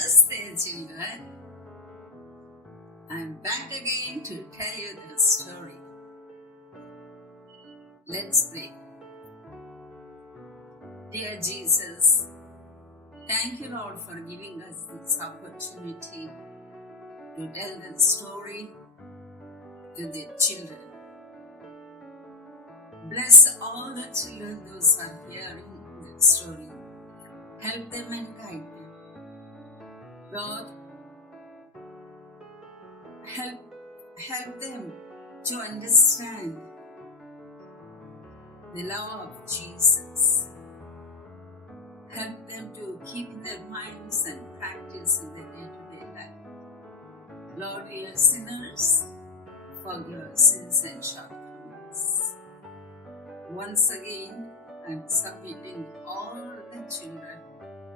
Namaste, children. I'm back again to tell you the story. Let's pray. Dear Jesus, thank you, Lord, for giving us this opportunity to tell the story to the children. Bless all the children, those who are hearing the story. Help them and guide them. Lord, help them to understand the love of Jesus. Help them to keep in their minds and practice in their day-to-day life. Lord, we are sinners. Forgive our sins and shortcomings. Once again, I'm submitting all the children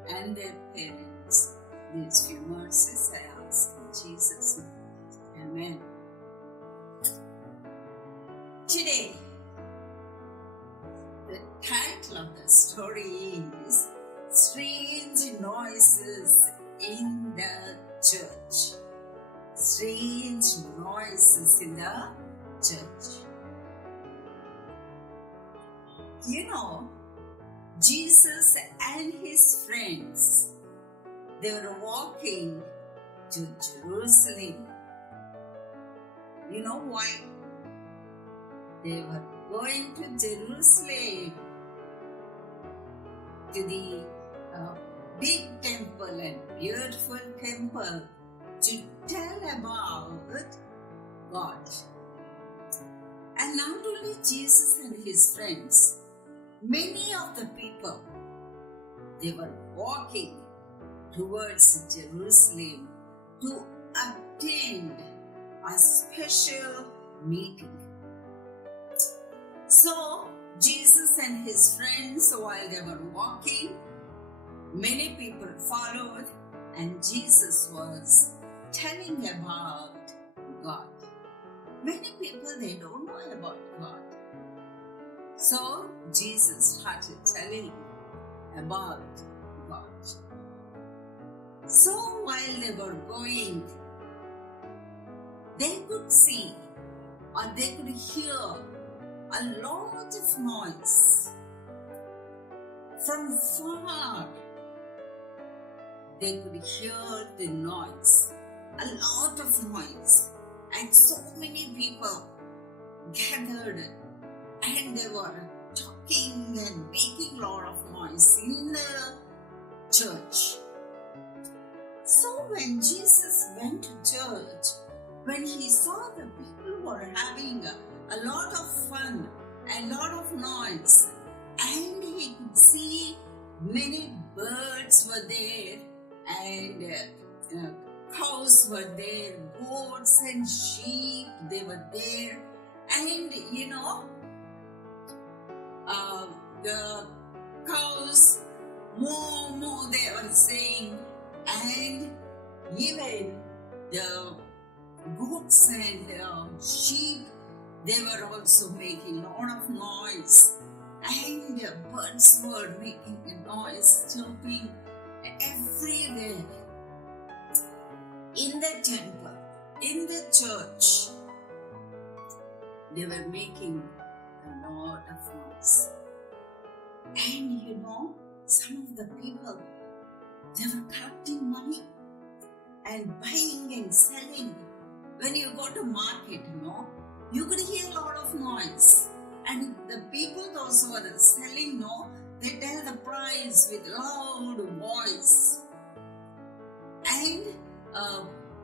and their parents. These few mercies I ask in Jesus' name. Amen. Today, the title of the story is Strange Noises in the Church. Strange noises in the church. You know, Jesus and his friends, they were walking to Jerusalem. You know why? They were going to Jerusalem, to the big temple and beautiful temple, to tell about God. And not only Jesus and his friends, many of the people, they were walking towards Jerusalem to attend a special meeting. So, Jesus and his friends, while they were walking, many people followed, and Jesus was telling about God. Many people, they don't know about God. So, Jesus started telling about God. So, while they were going, they could see or they could hear a lot of noise. From far, they could hear the noise, a lot of noise, and so many people gathered and they were talking and making a lot of noise in the church. So when Jesus went to church, when he saw the people were having a lot of fun, a lot of noise, and he could see many birds were there, and cows were there, goats and sheep, they were there, and the cows moo moo, they were saying, and even the goats and sheep, they were also making a lot of noise, and the birds were making a noise, chirping everywhere. In the temple, in the church, they were making a lot of noise. And some of the people, they were collecting money and buying and selling. When you go to market, you could hear a lot of noise. And the people, those who were selling, they tell the price with loud voice. And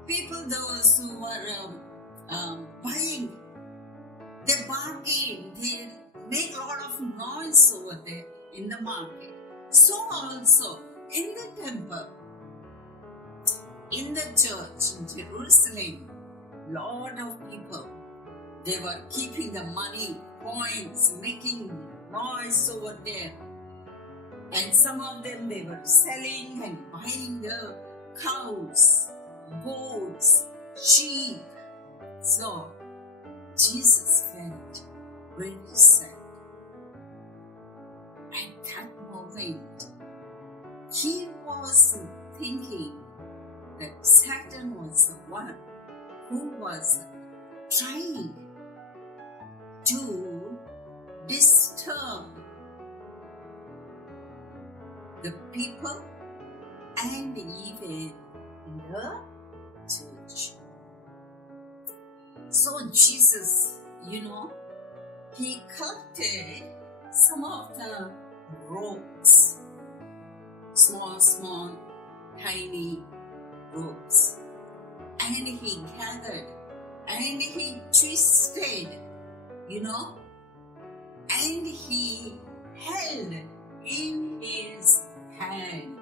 people, those who were buying, they bargain, they make a lot of noise over there in the market. So also in the temple, in the church in Jerusalem, lot of people, they were keeping the money, coins, making noise over there. And some of them, they were selling and buying the cows, goats, sheep. So Jesus felt very sad. At that moment, he was thinking that Satan was the one who was trying to disturb the people and even in the church. So Jesus, he collected some of the ropes, small, tiny ropes, and he gathered and he twisted, and he held in his hand.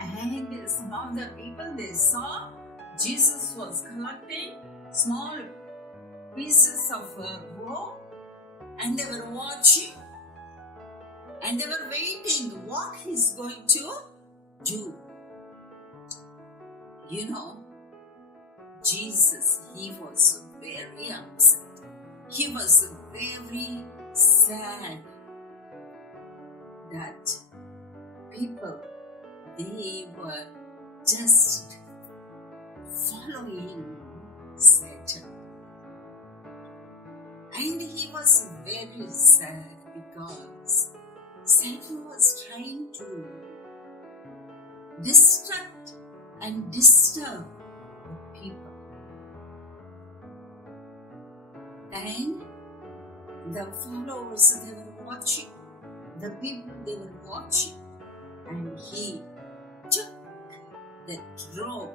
And some of the people, they saw Jesus was collecting small pieces of rope, and they were watching and they were waiting what he's going to do. Jesus, he was very upset. He was very sad that people, they were just following Satan. And he was very sad because Satan was trying to distract and disturb the people. And the followers, they were watching. The people, they were watching. And he took that rope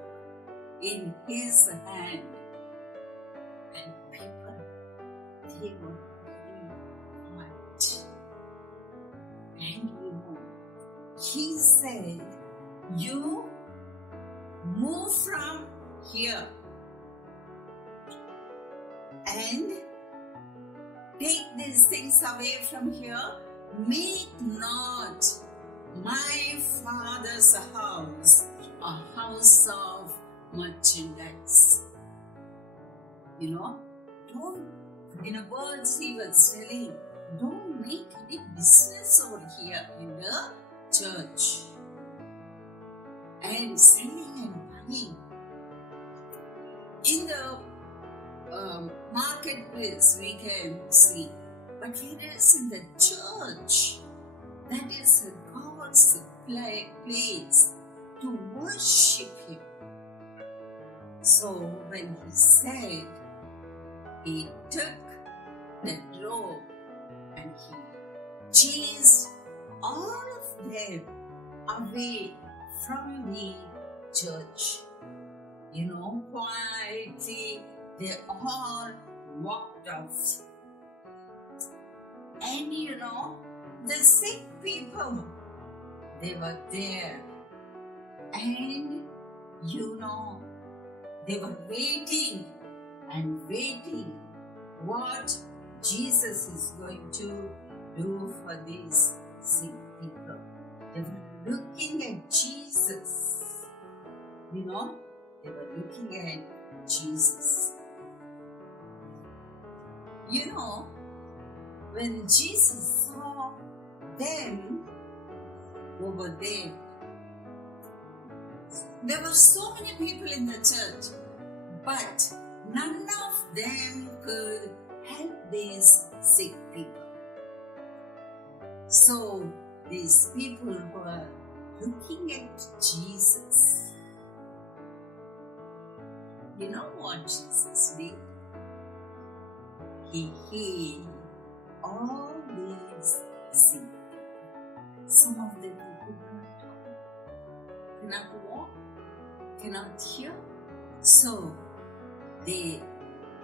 in his hand. And people, they were very quiet. And he said, you move from here and take these things away from here. Make not my Father's house a house of merchandise. Don't, in a words he was telling, don't make any business over here in the church and selling and buying. In the marketplace we can see, but it is in the church, that is God's place to worship Him. So when He said, He took the robe and He chased all of them away from the church. Quietly they all walked off. And the sick people, they were there. And they were waiting and waiting what Jesus is going to do for these sick people. They were looking at Jesus. They were looking at Jesus. When Jesus saw them over there were so many people in the church, but none of them could help these sick people. So these people were looking at Jesus. You know what Jesus did? He healed all these sick people. Some of them could not talk, cannot walk, cannot hear. So they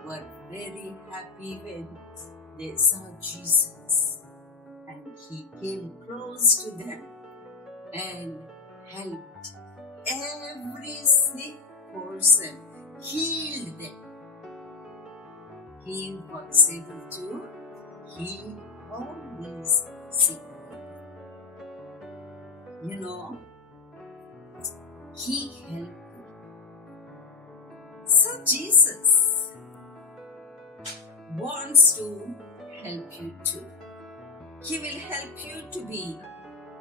were very happy when they saw Jesus. And He came close to them and helped every sick person, healed them. He was able to heal all these sick people. He helped them. So Jesus wants to help you too. He will help you to be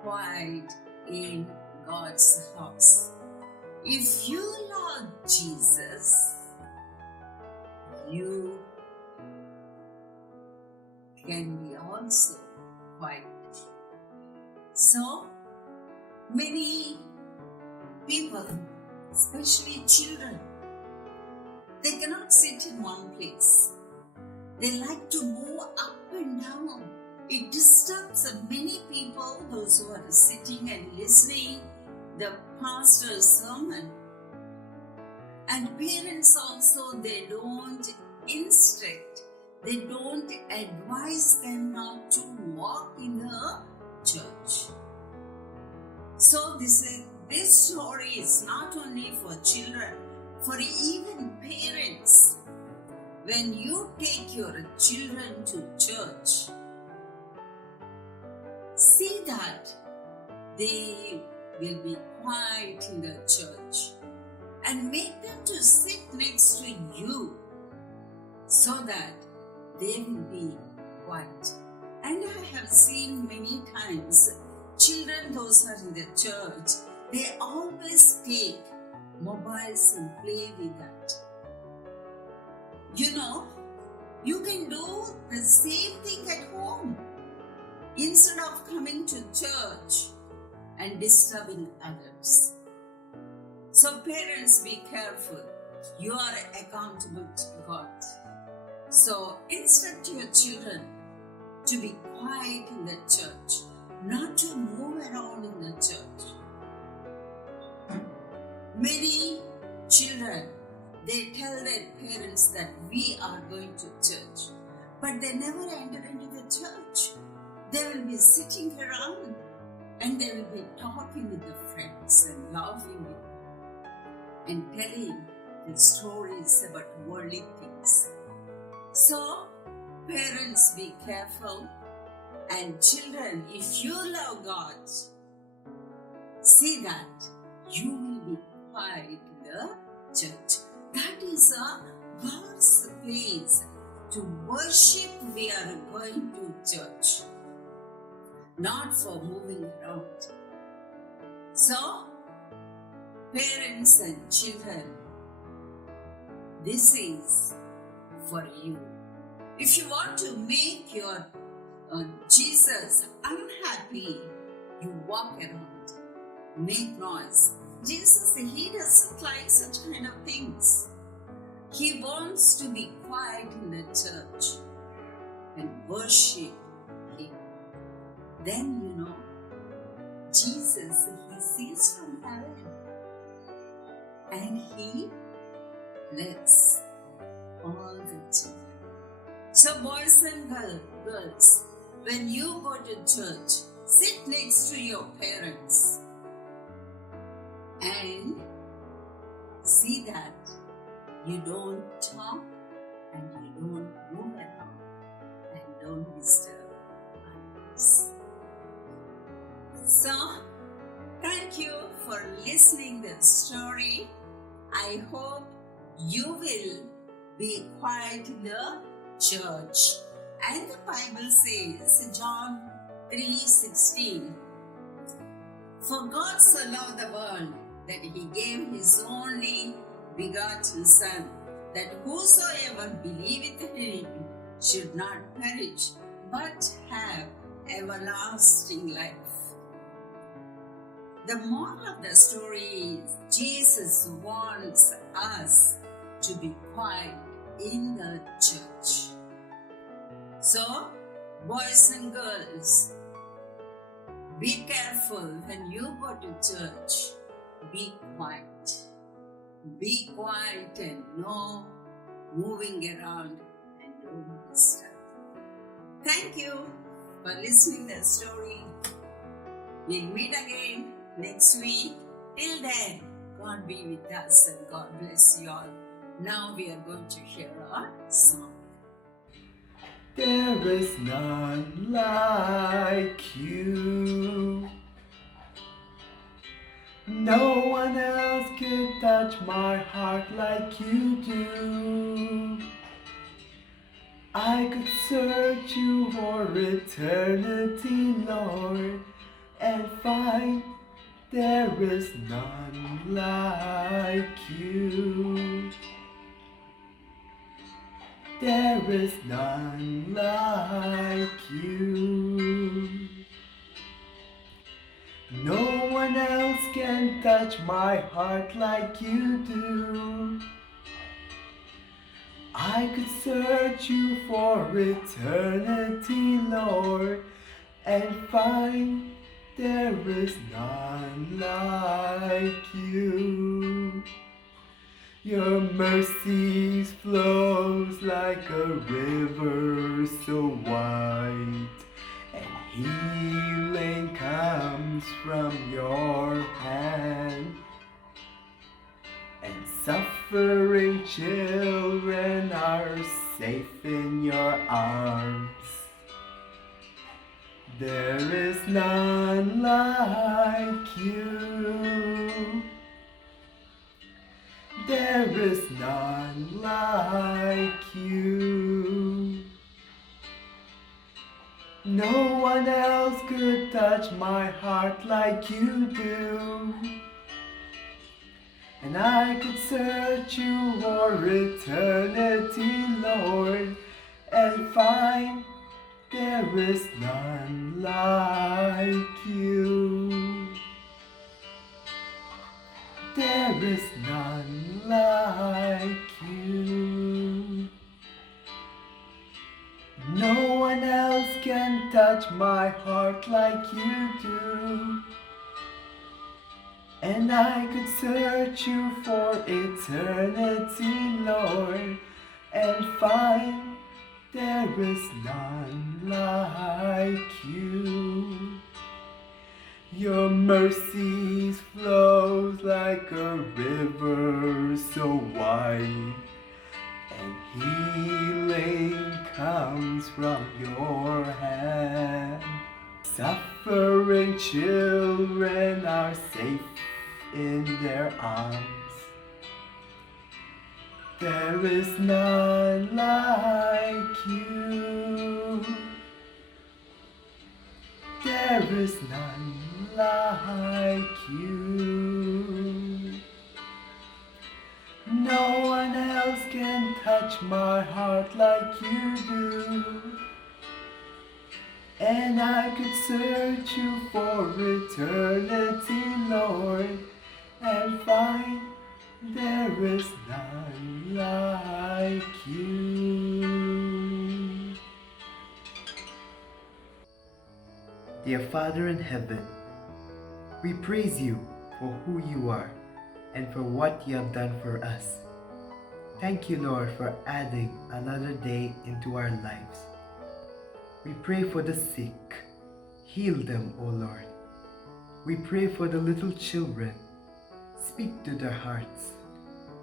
quiet in God's house. If you love Jesus, you can be also quiet. So, many people, especially children, they cannot sit in one place. They like to move up and down. It disturbs many people, those who are sitting and listening the pastor's sermon. And parents also, they don't instruct, they don't advise them not to walk in the church. So this story is not only for children, for even parents. When you take your children to church, see that they will be quiet in the church and make them to sit next to you so that they will be quiet. And I have seen many times children, those are in the church, they always take mobiles and play with that. You know, you can do the same thing at home instead of coming to church and disturbing others. So parents, be careful. You are accountable to God. So instruct your children to be quiet in the church, not to move around in the church. Many children, they tell their parents that we are going to church, but they never enter into the church. They will be sitting around and they will be talking with the friends and laughing with them and telling the stories about worldly things. So, parents, be careful. And children, if you love God, see that you will be quiet in the church. That is God's place to worship. We are going to church, not for moving around. So, parents and children, this is for you. If you want to make your Jesus unhappy, you walk around, make noise. Jesus, he doesn't like such kind of things. He wants to be quiet in the church and worship him. Then you know, Jesus, he sees from heaven and he blesses all the children. So boys and girls, when you go to church, sit next to your parents and see that you don't talk and you don't move around and don't disturb others. So, thank you for listening to the story. I hope you will be quiet in the church. And the Bible says, John 3:16, for God so loved the world that he gave his only begotten Son, that whosoever believeth in him should not perish, but have everlasting life. The moral of the story is Jesus wants us to be quiet in the church. So, boys and girls, be careful when you go to church. Be quiet. Be quiet and no moving around and don't disturb. Thank you for listening to the story. We'll meet again next week. Till then, God be with us and God bless you all. Now we are going to hear our song. There is none like you. No one else can touch my heart like you do. I could search you for eternity, Lord, and find There is none like you. There is none like you. No one else can touch my heart like you do. I could search you for eternity, Lord, and find there is none like you. Your mercy flows like a river so wide, and healing comes from your hand. And suffering children are safe in your arms. There is none like you. There is none like you. No one else could touch my heart like you do. And I could search you for eternity, Lord, and find there is none like you. There is none like you. No one else can touch my heart like you do. And I could search you for eternity, Lord, and find there is none like you. Your mercy flows like a river so wide, and healing comes from your hand. Suffering children are safe in their arms. There is none like you. There is none like you. No one else can touch my heart like you do. And I could search you for eternity, Lord, and find there is none like you. Dear Father in heaven, we praise you for who you are and for what you have done for us. Thank you, Lord, for adding another day into our lives. We pray for the sick. Heal them, O Lord. We pray for the little children. Speak to their hearts.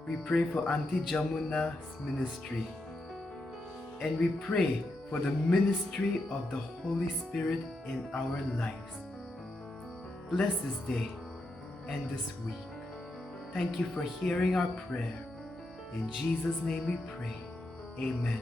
We pray for Auntie Jamuna's ministry. And we pray for the ministry of the Holy Spirit in our lives. Bless this day and this week. Thank you for hearing our prayer. In Jesus' name we pray. Amen.